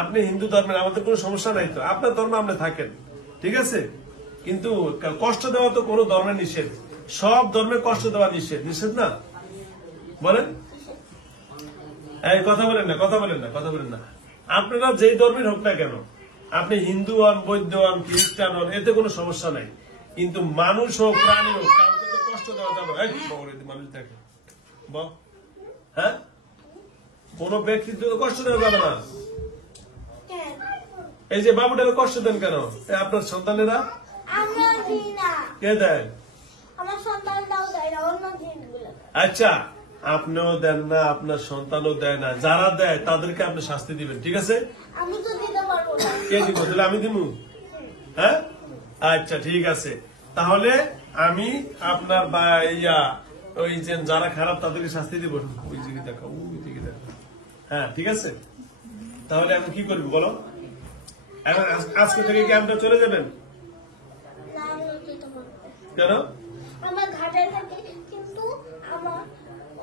আপনি হিন্দু ধর্মের, আমাদের কোনো সমস্যা নাই তো, আপনার ধর্ম আপনি থাকেন, ঠিক আছে, কিন্তু কষ্ট দেওয়া তো কোনো ধর্মের নিষেধ, সব ধর্মে কষ্ট দেওয়া নিষেধ, নিষেধ না? বলেন, এই কথা বলেন না, কথা বলেন না, কথা বলেন না। আপনারা যেই ধর্মের হোক না কেন, আপনি হিন্দু হন, বৌদ্ধ হন, খ্রিস্টান হন, এতে কোনো সমস্যা নাই, কিন্তু মানুষ হোক, প্রাণী হোক, কাউকে তো কষ্ট দেওয়া যাবে না। মানুষ দেখে বল, হ্যাঁ, কোন ব্যক্তিত্ব কষ্ট দেওয়া যাবে না। এই যে বাবুটাকে কষ্ট দেন কেন? আপনার সন্তানেরা কে দেয়? আচ্ছা, আপনিও দেন না, আপনার সন্তানও দেয় না, যারা দেয় তাদেরকে আপনি শাস্তি দিবেন, ঠিক আছে? কে দিব? তাহলে আমি দিব? হ্যাঁ, আচ্ছা ঠিক আছে। তাহলে আমি আপনার ওই যে যারা খারাপ তাদেরকে শাস্তি দিব। ওই দিকে দেখো, ওই দিকে দেখো। হ্যাঁ ঠিক আছে। তাহলে এখন কি করবি বলো? এখন আজকে থেকে কি আমরা চলে যাবেন? কেন? আমার ঘাটে থাকে, কিন্তু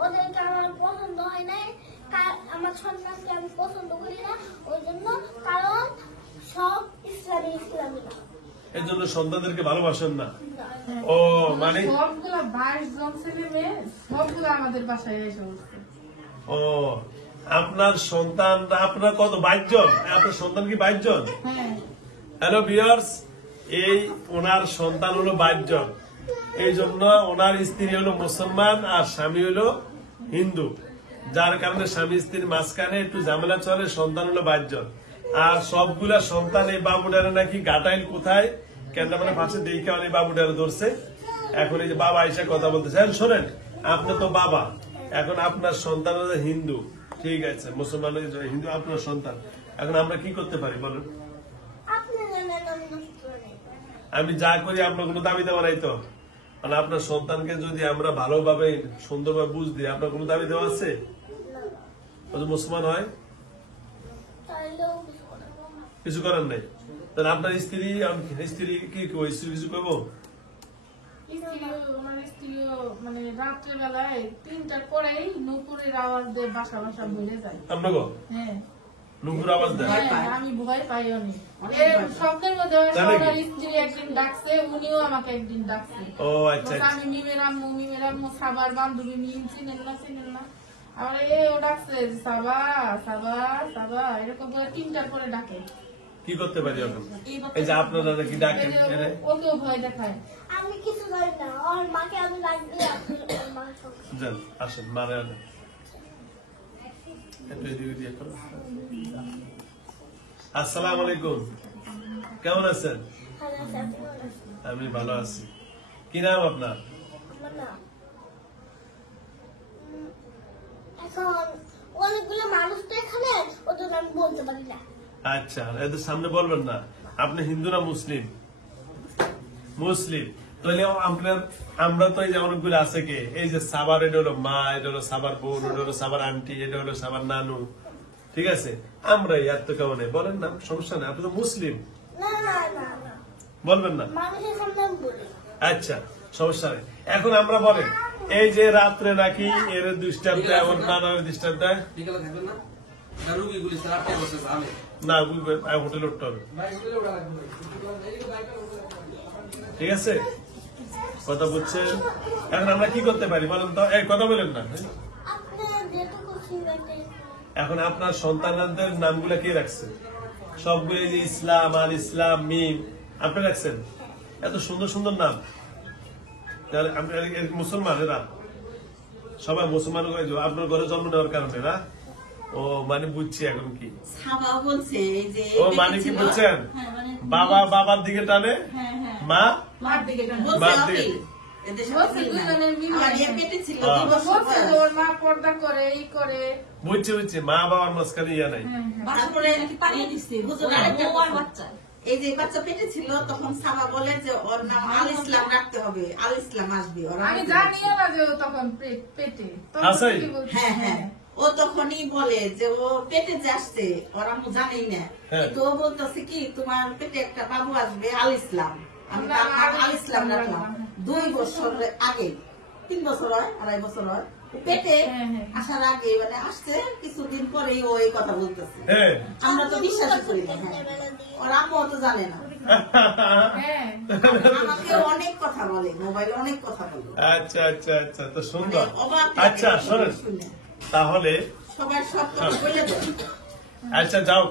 ওদেরকে আমার পছন্দ হয় না, আমার সন্তানকে আমি পছন্দ করি না, ওই জন্য, কারণ সব ইসলামী না, এই জন্য সন্তানদেরকে ভালোবাসেন না। ও মানে সবগুলা 22 জন ছেলে মেয়ে সবগুলা আমাদের বাসায় এসে উঠছে। ও, আপনার সন্তান, আপনার কত 22 জন? আপনার সন্তান কি 22 জন? হ্যালো ভিউয়ার্স, এই ওনার সন্তান হলো 22 জন। এই জন্য ওনার স্ত্রী হলো মুসলমান আর স্বামী হলো হিন্দু, যার কারণে স্বামী স্ত্রীর মাঝখানে একটু ঝামেলা চলে। সন্তান হলো 22 জন, আর সবগুলা সন্তান এই বাবুডারে নাকি গাটাইল কোথায় কেন মানে পাশে দেখে এই বাবুডারে ধরছে। এখন এই যে বাবা এসে কথা বলতেছে, শোনেন, আপনি তো বাবা, এখন আপনার সন্তান হলো হিন্দু, ঠিক আছে, মুসলমান হিন্দু আপনার সন্তান, এখন আমরা কি করতে পারি বলুন? আমি যা করি আপনার কোনো দাবি দেওয়া নাই তো? মানে আপনার সন্তানকে যদি আমরা ভালোভাবে সুন্দরভাবে বুঝ দিই, আপনার কোনো দাবি দেওয়া আছে? মুসলমান হয় কিছু করার নাই, তাহলে আপনার স্ত্রী কি কিছু করবো? মানে রাত্রে বেলায় 3টার পরেই নুপুরের আওয়াজ দিয়ে বাসা বাসা ভরে যায়। আপনাকে? হ্যাঁ, নুপুর আওয়াজ দেয়? আমি ভয় পাই অনেক। স্বপ্নের মধ্যে স্ত্রী একদিন ডাকছে, উনিও আমাকে একদিন ডাকছে। ও আচ্ছা, আমি মিমের আম্মু সাবার বান্ধবী, মিম চিনেন না, আবার ও ডাকছে সাবা সাবা সাবা, এরকম করে 3টার পরে ডাকে। কি করতে পারি এখন? এই যে আপনারা নাকি ডাকেন, ওকেও ভয় দেখায়। আমি কিছু জানি না, ওর মাকে আমি লাগবে, যান আসেন, মারে আনেন। আসসালামু আলাইকুম, কেমন আছেন? আমি ভালো আছি। কি নাম আপনার? এখন অনেকগুলো মানুষ তো এখানে, ওদের আমি বলতে পারি না। আচ্ছা, এদের সামনে বলবেন না। আপনি হিন্দু না মুসলিম? মুসলিম। তাহলে আপনার, আমরা তো এই যে অনেকগুলো আছে কে, এই যে সাবার, এটা হলো মা, এটা হলো সাবার বোন, এটা হলো সাবার আন্টি, এটা হলো সাবার নানু, ঠিক আছে, আমরা আর তো কেমন বলেন না, সমস্যা নেই, আপনি তো মুসলিম। বলবেন না? মানুষের সামনে আমি বলি। আচ্ছা, সমস্যা নেই। এখন আমরা বলেন, এই যে রাত্রে নাকি এর ডিস্টার্ব দেয়, ওর নানা ডিস্টার্ব দেয় না, হোটেল উঠতে হবে, ঠিক আছে, কথা বুঝছেন? এখন আমরা কি করতে পারি বলেন তো? এই কথা বলেন না। এখন আপনার সন্তানদের নামগুলা কে রাখছে? সবগুলো যে ইসলাম আর ইসলাম, মিম, আপনি রাখছেন, এত সুন্দর সুন্দর নাম। মুসলমান এরা সবাই মুসলমান, আপনার ঘরে জন্ম নেওয়ার কারণে না? ও মানে বুঝছি এখন কি ও মানে কি বুঝছেন? বাবা বাবার দিকে টানে, মা মার দিকে বুঝছি, মা বাবার মাঝখানে ইয়া নাই। এই যে বাচ্চা পেটে ছিল তখন সাবা বলে যে ওর নাম আল ইসলাম রাখতে হবে, আল ইসলাম আসবে। আমি জানিও না যে ও তখন পেটে, হ্যাঁ হ্যাঁ, ও তখনই বলে যে ও পেটে যে আসছে, ওর আমি জানি না, কিন্তু ও বলতেছে কি তোমার পেটে একটা বাবু আসবে আল ইসলাম, আমি তার নাম আল ইসলাম রাখলাম। 2 বছর আগে, 3 বছর হয়, 2.5 বছর হয়, পেটে হ্যাঁ, হ্যাঁ। আসার আগে মানে আসছে কিছুদিন পরেই ও এই কথা বলতেছে। হ্যাঁ আমরা তো বিশ্বাস করি না। হ্যাঁ। ওর আম্মু তো জানে না। হ্যাঁ আমাকে অনেক কথা বলে, মোবাইলে অনেক কথা বলে। আচ্ছা আচ্ছা আচ্ছা, তো সুন্দর। অবাক লাগে আচ্ছা শোনেন, শুনে। তাহলে সবার সব কথা বলে দেয়। আচ্ছা যাও,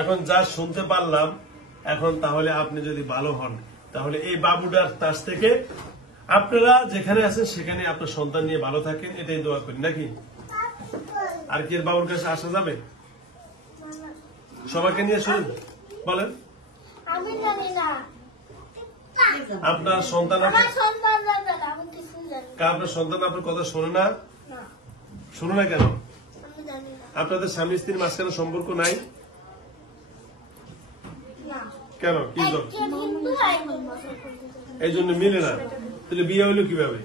এখন যা শুনতে পারলাম, এখন তাহলে আপনি যদি ভালো হন তাহলে এই বাবুটার কাছ থেকে আপনারা যেখানে আছেন সেখানে আপনার সন্তান নিয়ে ভালো থাকেন, এটাই দোয়া করি নাকি? আর কি এর বাবুর কাছে আসা যাবে? সবাইকে নিয়ে শুনুন, বলেন। আমি জানি না, আপনার সন্তান আমার সন্তান জানে না, আমি কিছু জানি আপনার সন্তান আপনার কথা শোনে না? না, শুনে না কেন? আমি জানি না। আপনাদের স্বামী স্ত্রীর মাঝখানে সম্পর্ক নাই না, কেন? কি জন্য? একজন হিন্দু আর একজন মুসলমান। এই জন্য মিলে না? তাহলে বিয়ে হইলো কিভাবে?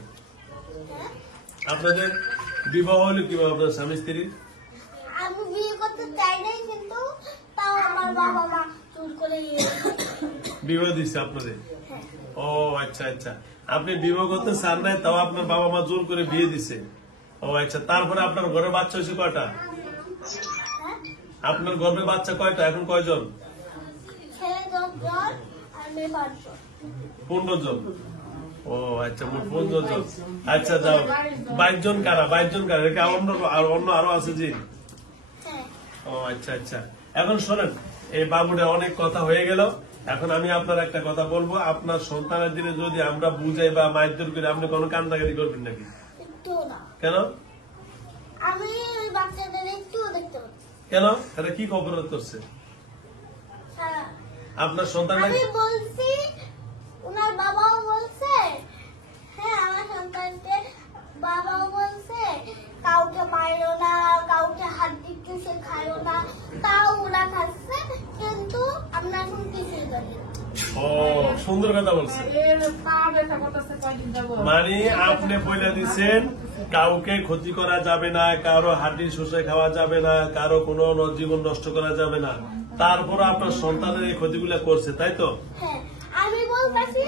আপনাদের বিবাহ হইলো কিভাবে আপনার স্বামী স্ত্রীর? আমি বিয়ে করতে চাই নাই, কিন্তু তাও আমার বাবা মা জোর করে বিবাহ দিচ্ছে আপনাদের? হ্যাঁ। ও আচ্ছা আচ্ছা, আপনি বিবাহ করতে চান নাই, তাও আপনার বাবা মা জোর করে বিয়ে দিছে। ও আচ্ছা, তারপরে আপনার ঘরে বাচ্চা হয়েছে কয়টা? হ্যাঁ? আপনার গর্ভে বাচ্চা কয়টা? এখন কয়জন? ছেলে 10 জন আর মেয়ে 5 জন। 15 জন। ও আচ্ছা, মোট 15 জন। আচ্ছা যাও, 22 জন কারা? 22 জন কারা? এটা অন্য আরো আছে জি? হ্যাঁ। ও আচ্ছা আচ্ছা, এখন শোনেন, এই বাবুটা অনেক কথা হয়ে গেল। এখন আমি আপনার একটা কথা বলবো, আপনার সন্তানের দিনে যদি আমরা বুঝাই বা মারধর করি, আপনি কোনো কান্দাকাটি করবেন নাকি? একটু না, কেন? আমি ওই বাচ্চাদের একটু দেখতে পাচ্ছি। কেন? এটা কি অপরাধ করছে হ্যাঁ। আপনার সন্তান? আমি বলছি, ওনার বাবাও বলছে, হ্যাঁ আমার সন্তানকে বাবাও বলছে কাউকে মারো না, কাউকে হাত দিতে শেখায়ও না, তাও ওরা খাচ্ছে, কিন্তু আমরা এখন কিছুই জানি না। ও সুন্দর কথা বলছে। এর পা ব্যথা করতেছে কয়দিন যাবো। মানে আপনি বলে দিচ্ছেন কাউকে ক্ষতি করা যাবে না, কারো হাড্ডি শুষে খাওয়া যাবে না, কারো কোনো জীবন নষ্ট করা যাবে না, তারপর আপনার সন্তানের এই ক্ষতিগুলো করছে, তাই তো? হ্যাঁ, আমি বলতেছি,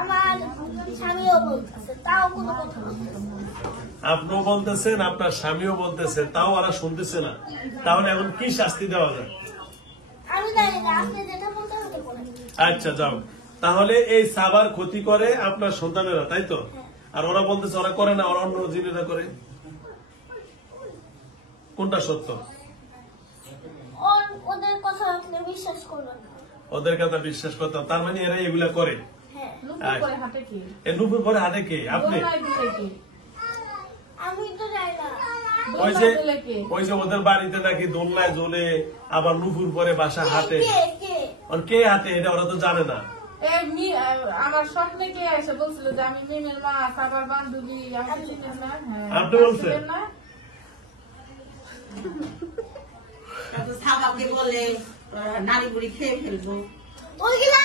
আমার স্বামীও বলতেছে, তাও কোনো কথা বলতেছে না। আপনিও বলতেছেন, আপনার স্বামীও বলতেছেন, তাও ওরা শুনতেছে না। তাহলে এখন কি শাস্তি দেওয়া যায়? আমি জানি না, আপনি যেটা বলতে হতে পারে। আচ্ছা যাও, তাহলে এই সাবার ক্ষতি করে আপনার সন্তানেরা, তাই তো? আর ওরা বলতেছে ওরা করে না, ওরা অন্য জিনিসরা করে। কোনটা সত্য? ওদের কথা আপনি বিশ্বাস করবেন না। ওদের কথা বিশ্বাস করতাম, তার মানে এরা এগুলা করে? হ্যাঁ, লুকুর করে হাতে কি? এ নুপুর পরে হাতে কে? আপনি? দোলনায় দিলে কি? আমি তো জানি না। ওই যে দোলনায় দিলে কি? ওই যে ওদের বাড়িতে নাকি দোলনায় জ্বলে, আবার নুপুর পরে বাসা হাতে। কে? আর কে হাতে এটা ওরা তো জানে না। আমার স্বপ্নে কে এসে বলছিল যে আমি মিমের মা, সাবার বান্ধবী, আমাকে চিনেন না? হ্যাঁ। আপনি বলছেন? চিনেন না? তারপর সাবাকে বলে নারী বুড়ি খেয়ে ফেলবো, ওইগুলা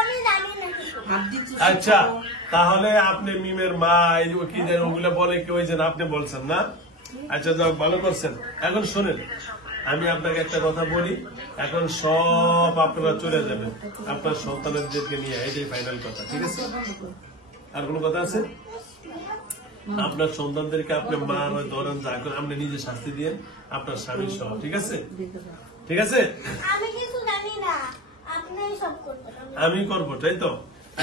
আমি জানি না কিছু। হাত দিচ্ছি। আচ্ছা, তাহলে আপনি মিমের মা, এই যে কি জানি ওগুলা বলে কেউ, ওই যে আপনি বলছেন না? আচ্ছা যাক, ভালো করছেন। এখন শোনেন, আমি আপনাকে একটা কথা বলি, এখন সব আপনারা চলে যাবেন আপনার সন্তানদেরকে নিয়ে, এটাই ফাইনাল কথা, ঠিক আছে? আর কোনো কথা আছে? আপনার সন্তানদেরকে আপনি মা নয় ধরেন, যা করেন আপনি নিজে শাস্তি দিয়ে আপনার স্বামী সহ, ঠিক আছে? ঠিক আছে, আমি কিছু জানি না, আপনি সব করবেন। আমি করবো, তাই তো?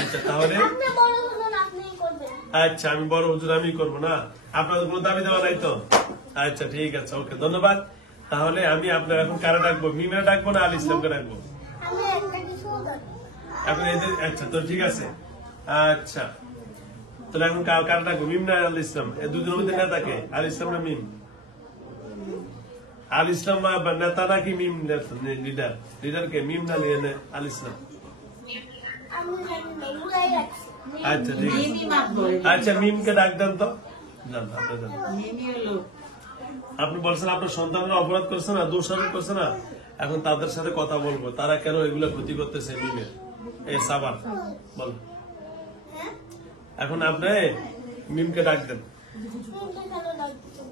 আচ্ছা তাহলে, আপনি বড় হলেন, আপনিই করবেন। আচ্ছা আমি বড় হুজুর, আমি করবো না? আপনাদের কোনো দাবি দেওয়া নাই তো? আচ্ছা ঠিক আছে, ওকে, ধন্যবাদ। তাহলে আমি আপনার এখন কারা ডাকবো? মিমে ডাকবো না আল ইসলামকে ডাকবো? আমি একটা কিছু জানি না। এখন এদের, আচ্ছা তো ঠিক আছে। আচ্ছা তাহলে এখন কারা ডাকবো? মিম না আল ইসলাম? এই দুজনের মধ্যে নেতাকে? আল ইসলাম না মিম? আল ইসলাম নেতা নাকি মিম লিডার? লিডার কে? মিম না আল ইসলাম? আমি জানি না, এগুলাই রাখছি। আচ্ছা ঠিক আছে। মিমি মাপ ধরে। আচ্ছা মিমকে ডাক দেন তো, যান আপনি যান। মিমি হলো আপনি বলছেন আপনার সন্তানরা অপরাধ করছে না, দোষারোপ করছে না, এখন তাদের সাথে কথা বলবো, তারা কেন এগুলো ক্ষতি করতেছে মিমের, এই সাবার বল। হ্যাঁ? এখন আপনি মিমকে ডাক দেন, তিনটে কেন ডাকছেন?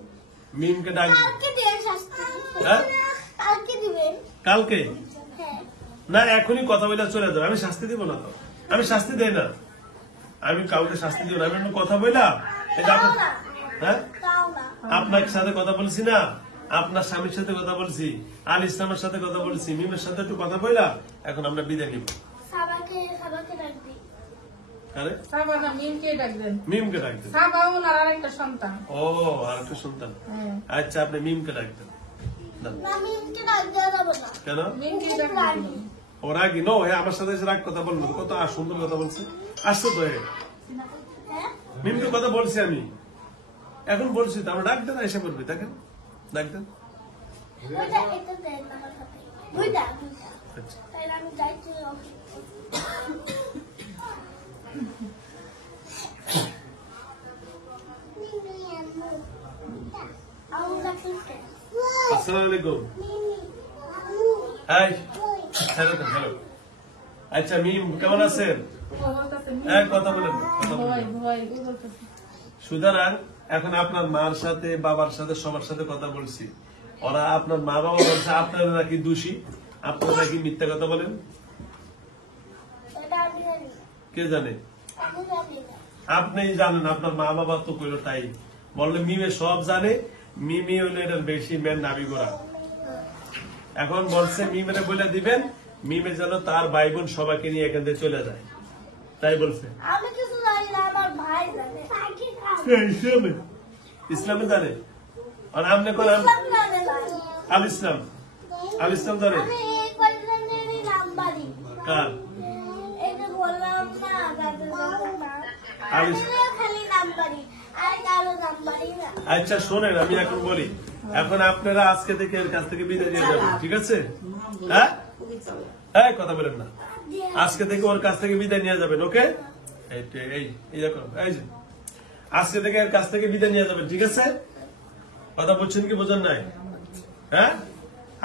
মিমকে ডাক দেন। কালকে দিবেন শাস্তি। হ্যাঁ? কালকে দিবেন। কালকে হ্যাঁ। না, এখনই কথা বলে চলে যাবে, আমি শাস্তি দিব না তো, আমি শাস্তি দেই না, আমি কাউকে শাস্তি দিব না, আমি কথা বললাম। তাও না। হ্যাঁ, তাও আপনার সাথে কথা বলছি না, আপনার স্বামীর সাথে কথা বলছি, আল ইসলামের সাথে কথা বলছি, মিমের সাথে একটু কথা বললাম। এখন আমরা বিদায় নিব। সাবাকে ডাকবি। আরে সাবা না মিমকে ডাক দেন। মিমকে ডাক দেন। সাবা ওনার আরেকটা সন্তান। ও, আর একটা সন্তান। হ্যাঁ। আচ্ছা, আপনি মিমকে ডাক দেন। দেন। না মিমকে ডাক দেওয়া যাবে না। কেন? মিমকে ডাক দেন। ওরা কি নো আমার সাথে এসে রাগ কথা বললো, কত সুন্দর কথা বলছে, আসছে তো হ্যাঁ মিমকে কথা বলছি আমি, এখন বলছি তো আমরা ডাক দেন, এসে বলবি, দেখেন ডাক দেন। ওইটা এটা দেন আমার সাথে দুইটা আচ্ছা, তাই আমি যাইছি অফিস আসসালামু আলাইকুম। এই, হ্যালো হ্যালো। আচ্ছা মিম কেমন আছেন? ও বলতেছে হ্যাঁ, কথা বলেন, কথা বলেন। ভয় ভয় ও বলতেছে। সুতরাং এখন আপনার মার সাথে, বাবার সাথে, সবার সাথে কথা বলছি। ওরা আপনার মা বাবা বলছে আপনারা নাকি দোষী, আপনারা নাকি মিথ্যা কথা বলেন। এটা আমি জানি কে জানে? আমি জানি না আপনি জানেন, আপনার মা বাবা তো কইলো তাই বললে। মিমে সব জানে, মিমি হইলো এটার বেশি মেন নাবি করা। এখন বলছে মিমেরে বলে দিবেন, মিমে যেন তার ভাই বোন সবাইকে নিয়ে এখান থেকে চলে যায়, তাই বলছে। আমি কিছু জানি না আমার ভাই জানে ইসলামে ইসলামে জানে। আর আপনি কোন ইসলাম জানে না আল ইসলাম, আল ইসলাম জানে আমি এই কয়েকজনেরই নাম্বারই কার? এই যে বললাম না দাদা না আমি খালি নাম্বারই আর কারো নাম্বারই না আচ্ছা শোনেন, আমি এখন বলি, এখন আপনারা আজকে থেকে এর কাছ থেকে বিদায় নিয়ে যাবেন, ঠিক আছে? হ্যাঁ খুবই চলে। হ্যাঁ, কথা বলেন না। আজকে থেকে ওর কাছ থেকে বিদায় নিয়ে যাবেন, ওকে? এই দেখো, এই যে আজকে থেকে এর কাছ থেকে বিদায় নিয়ে যাবেন, ঠিক আছে? কথা বলছেন কি বোঝেন নাই? হ্যাঁ,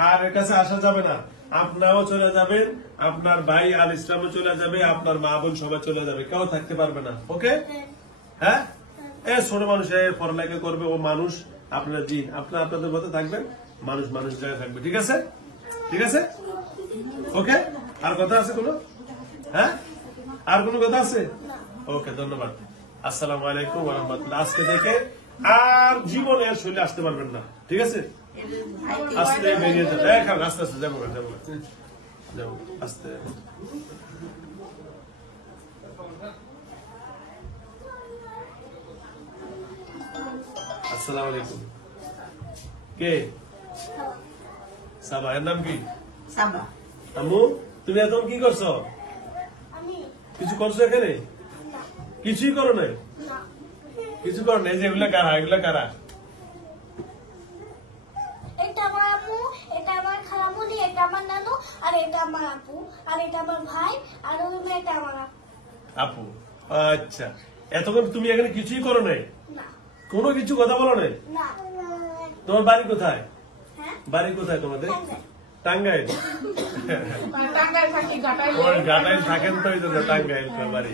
আর এর কাছে আসা যাবে না। আপনারাও চলে যাবেন, আপনার ভাই আল ইসলামও চলে যাবে, আপনার মা বোন সবাই চলে যাবে, কেউ থাকতে পারবে না, ওকে? হ্যাঁ, এ ছোট মানুষ পড়ালেখা করবে, ও মানুষ, আপনার জি, আপনার আপনাদের মতো থাকবেন, মানুষ মানুষ জায়গায় থাকবে, ঠিক আছে? ঠিক আছে, ওকে? আর কথা আছে কোনো? হ্যাঁ, আর কোনো কথা আছে? ওকে, ধন্যবাদ। আসসালামু আলাইকুম ওয়া রাহমাতুল্লাহ। আজকে থেকে আর জীবনে আর শরীরে আসতে পারবেন না, ঠিক আছে? আস্তে বেরিয়ে যাবে, আস্তে আস্তে যাবো যাবো যাবো, আস্তে। আসসালামু আলাইকুম। কে? সাবা। এর নাম কি? সাবা। আম্মু, তুমি এখন কি করছো? আমি কিছু করছো এখানে? কিছুই করো নাই? না কিছু করো নাই? যে এগুলা কারা, এগুলা কারা? এটা আমার আম্মু, এটা আমার খালামুনি, এটা আমার নানু, আর এটা আমার আপু, আর এটা আমার ভাই, আর ওই মেয়েটা আমার আপু। আপু, আচ্ছা। এতক্ষণ তুমি এখানে কিছুই করো নাই? না কোনো কিছু কথা বলো নাই? না তোমার বাড়ি কোথায়? হ্যাঁ বাড়ি কোথায় তোমাদের? টাঙ্গাইল। টাঙ্গাইল। টাঙ্গাইল থাকি ঘাটাইলে। ওই ঘাটাইল থাকেন তো, এই জন্য টাঙ্গাইল বাড়ি।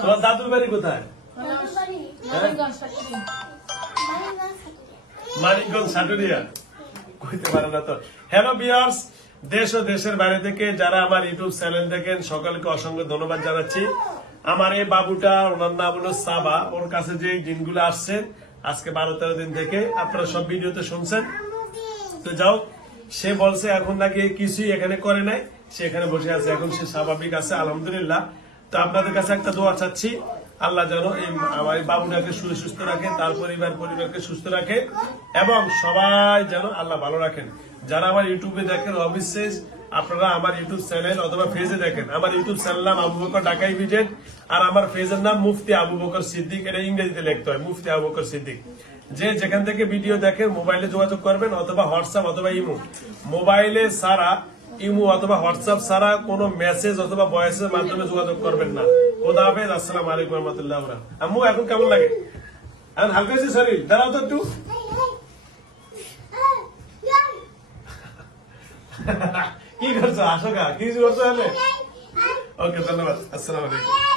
তোমার দাদুর বাড়ি কোথায়? দাদুর বাড়ি মানিকগঞ্জ থাকি। মানিকগঞ্জ থেকে। মানিকগঞ্জ সাটুরিয়া, কইতে পারে না তো। হ্যালো ভিউয়ার্স, দেশ ও দেশের বাইরে থেকে যারা আমার ইউটিউব চ্যানেল দেখেন সকলকে অসংখ্য ধন্যবাদ জানাচ্ছি। আমার এই বাবুটা, ওনার নাম হলো সাবা, ওর কাছে যে দিনগুলো আসছে আজকে 12-13 দিন থেকে, আপনারা সব ভিডিওতে শুনছেন। তো যাও, সে বলছে এখন নাকি কিছুই এখানে করে নাই, সে এখানে বসে আছে, এখন সে স্বাভাবিক আছে, আলহামদুলিল্লাহ। তো আপনাদের কাছে একটা দোয়া চাচ্ছি, আল্লাহ যেন আমার এই বাবুটাকে সুস্থ রাখে, তার পরিবারকে সুস্থ রাখে, এবং সবাই যেন আল্লাহ ভালো রাখেন। যারা আমার ইউটিউবে দেখেন, অবশ্যই আপনারা আমার ইউটিউব চ্যানেল অথবা ফেজে দেখেন। আমার ইউটিউব চ্যানেল নাম আবু বকর ঢাকাই ভিজেট, আর আমার ফেজের নাম মুফতি আবু বকর সিদ্দিক, এটা ইংরেজিতে লিখতে হয়, মুফতি আবু বকর সিদ্দিক। যে যেখান থেকে ভিডিও দেখেন মোবাইলে যোগাযোগ করবেন, অথবা হোয়াটসঅ্যাপ অথবা ইমো। মোবাইলে ছাড়া, ইমো অথবা হোয়াটসঅ্যাপ ছাড়া কোনো মেসেজ অথবা ভয়েসের মাধ্যমে যোগাযোগ করবেন না। খোদা হাফেজ, আসসালামু আলাইকুম ওয়া রাহমাতুল্লাহি ওয়া বারাকাতুহু। আম্মু এখন কেমন লাগে? এখন হালকা আছে শরীর? দাঁড়াও তো একটু। কি করছো? আসো গা, কি করছো? ওকে, ধন্যবাদ। আসসালামু আলাইকুম।